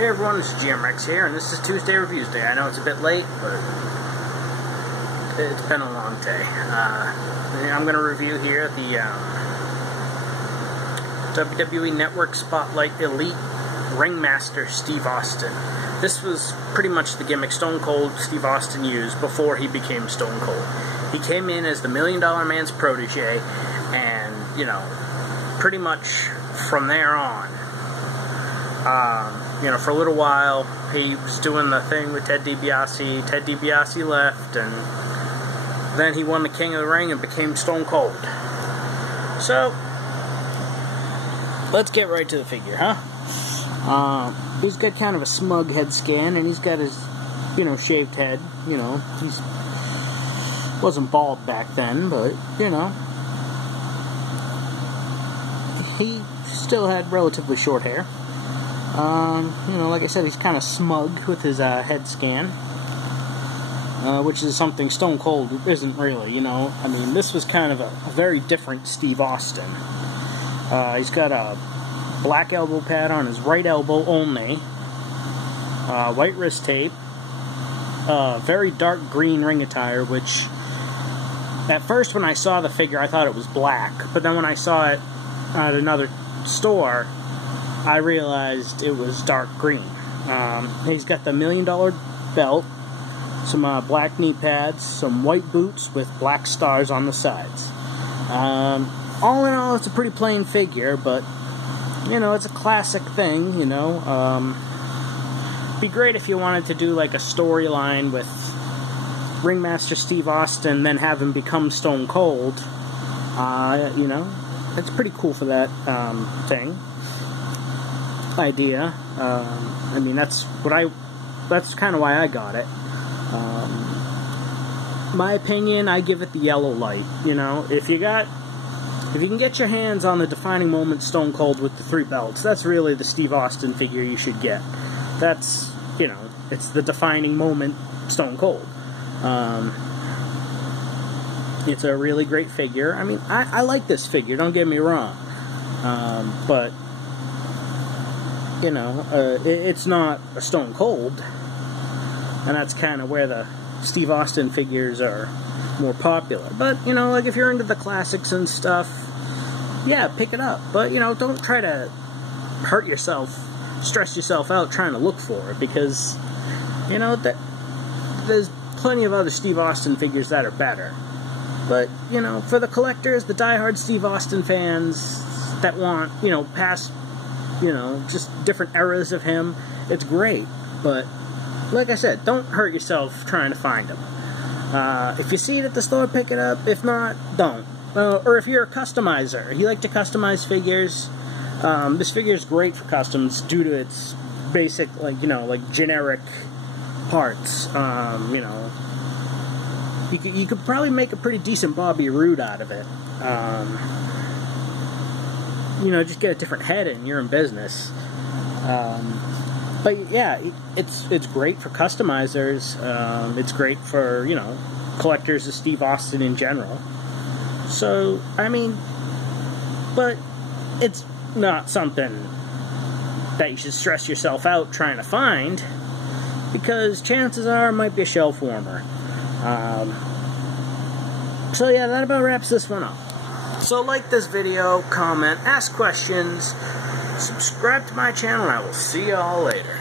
Hey everyone, this is GMRex here, and this is Tuesday Reviews Day. I know it's a bit late, but it's been a long day. I'm going to review here the WWE Network Spotlight Elite Ringmaster Steve Austin. This was pretty much the gimmick Stone Cold Steve Austin used before he became Stone Cold. He came in as the $1 Million Man's protege, and, you know, pretty much from there on, you know, for a little while, he was doing the thing with Ted DiBiase. Ted DiBiase left, and then he won the King of the Ring and became Stone Cold. So, let's get right to the figure, huh? He's got kind of a smug head scan, and he's got his, you know, shaved head. You know, he's wasn't bald back then, but, you know, he still had relatively short hair. You know, like I said, he's kind of smug with his head scan, which is something Stone Cold isn't really, you know. I mean, this was kind of a very different Steve Austin. He's got a black elbow pad on his right elbow only, white wrist tape, very dark green ring attire, which at first when I saw the figure I thought it was black, but then when I saw it at another store I realized it was dark green. He's got the $1 Million belt, some black knee pads, some white boots with black stars on the sides. All in all, it's a pretty plain figure, but, you know, it's a classic thing, you know. Be great if you wanted to do like a storyline with Ringmaster Steve Austin, then have him become Stone Cold. You know, it's pretty cool for that idea. I mean, that's kind of why I got it. My opinion, I give it the yellow light. You know, if you can get your hands on the defining moment Stone Cold with the 3 belts, that's really the Steve Austin figure you should get. That's, you know, it's the defining moment Stone Cold. It's a really great figure. I mean, I like this figure, don't get me wrong. But, you know, it's not a Stone Cold, and that's kind of where the Steve Austin figures are more popular. But, you know, like if you're into the classics and stuff, yeah, pick it up. But, you know, don't try to hurt yourself, stress yourself out trying to look for it, because, you know, there's plenty of other Steve Austin figures that are better. But, you know, for the collectors, the diehard Steve Austin fans that want, you know, past, you know, just different eras of him, it's great. But, like I said, don't hurt yourself trying to find him. If you see it at the store, pick it up. If not, don't. Or if you're a customizer, you like to customize figures, this figure is great for customs due to its basic, like, you know, like generic parts. You know, you could probably make a pretty decent Bobby Roode out of it. You know, just get a different head and you're in business. But yeah, it's great for customizers. It's great for, you know, collectors of Steve Austin in general. So, I mean, but it's not something that you should stress yourself out trying to find, because chances are it might be a shelf warmer. So yeah, that about wraps this one up. So like this video, comment, ask questions, subscribe to my channel, and I will see y'all later.